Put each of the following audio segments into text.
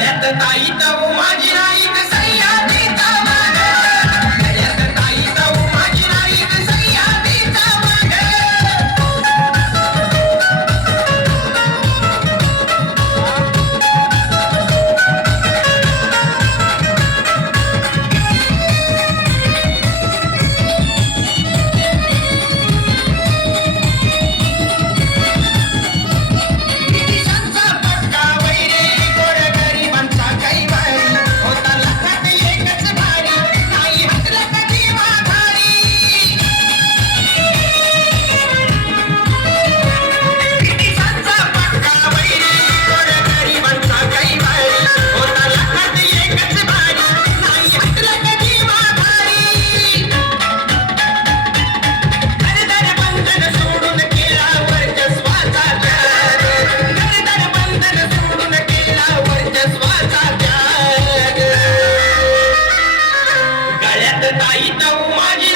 घरात ताई तर माझी नाही शांतता हितऊ माझी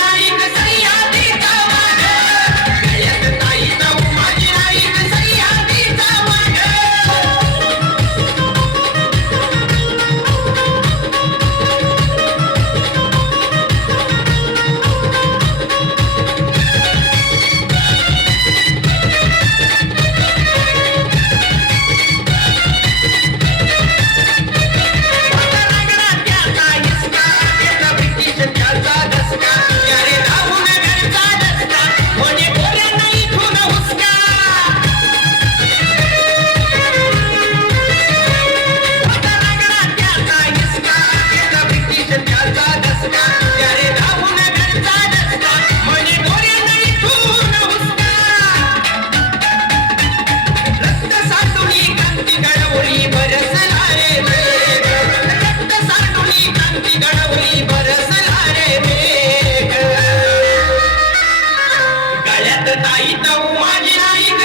ताई ताऊ माझी नाईक